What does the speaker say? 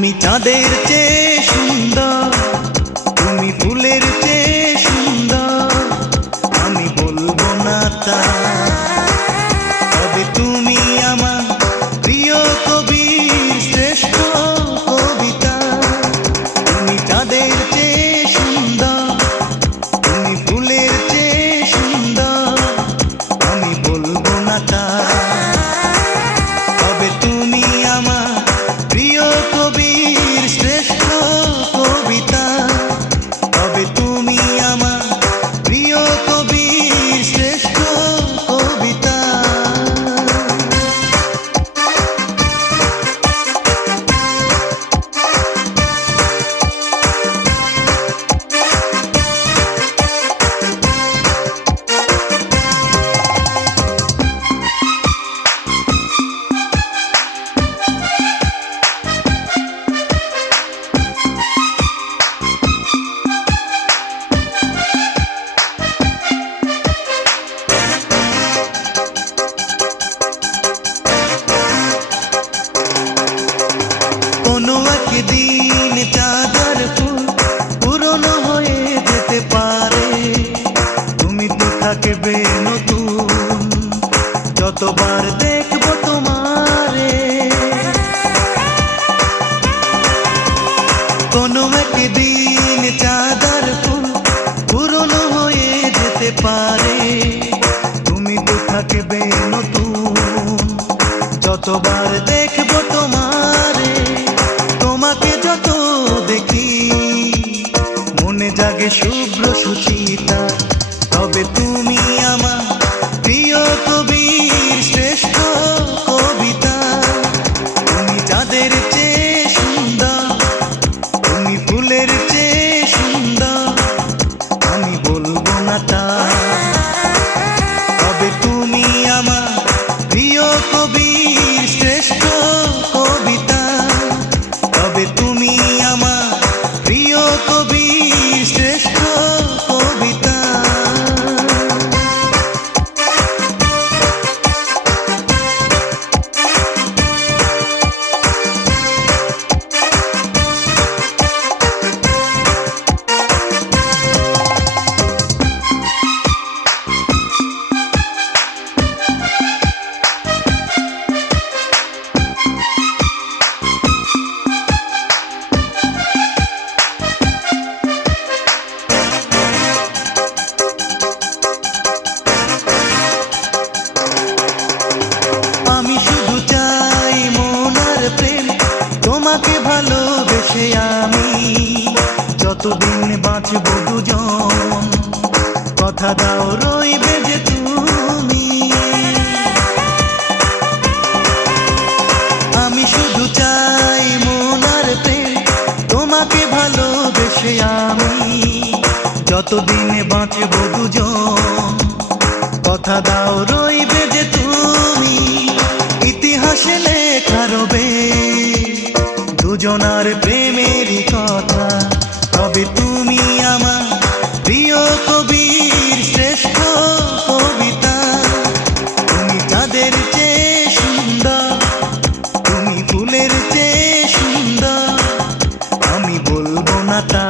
তুমি চাঁদের চেয়ে সুন্দর, তুমি ফুলের চেয়ে সুন্দর, আমি বলবো না তা। তবে তুমি আমার প্রিয় কবির শ্রেষ্ঠ কবিতা। তুমি চাঁদের চেয়ে সুন্দর, তুমি ফুলের চেয়ে সুন্দর, আমি বলবো না তা। তবে তুমি আমার প্রিয় কবির শ্রেষ্ঠ কবিতা। তবে তুমি আমার প্রিয় কবির শ্রেষ্ঠ কবিতা। কোনো একদিন চাঁদের ফুল পুরনো হয়ে যেতে পারে, তুমি তো থাকবে নতুন যতবার দেখবো তোমারে। কোনো একদিন চাঁদের ফুল পুরনো হয়ে যেতে পারে, তুমি তো থাকবে নতুন যতবার দেখবো তোমারে। তোমাকে যত দেখি মনে জাগে শুভ্র সুচিতা। তবে তুমি আমার প্রিয় কবির শ্রেষ্ঠ কবিতা। তুমি চাঁদের চেয়ে সুন্দর, তুমি ফুলের চেয়ে সুন্দর, আমি বলবো না তা। তবে তুমি আমার প্রিয় কবির শ্রেষ্ঠ কবিতা। তবে তুমি আমার প্রিয় কবির শ্রেষ্ঠ কবিতা। আমি শুধু চাই মন আর প্রেম, তোমাকে ভালোবেসে আমি যতদিন বাঁচবো দুজন। কথা দাও রইবে যে তুমি। আমি শুধু চাই মন আর প্রেম, তোমাকে ভালোবেসে আমি যতদিন বাঁচবো দুজন। কথা দাও রইবে যে তুমি। ইতিহাসে লেখা রবে দুজনার প্রেমেরই কথা। তবে তুমি আমার প্রিয় কবির শ্রেষ্ঠ কবিতা। তুমি চাঁদের চেয়ে সুন্দর, তুমি ফুলের চেয়ে সুন্দর, আমি বলবো না তা।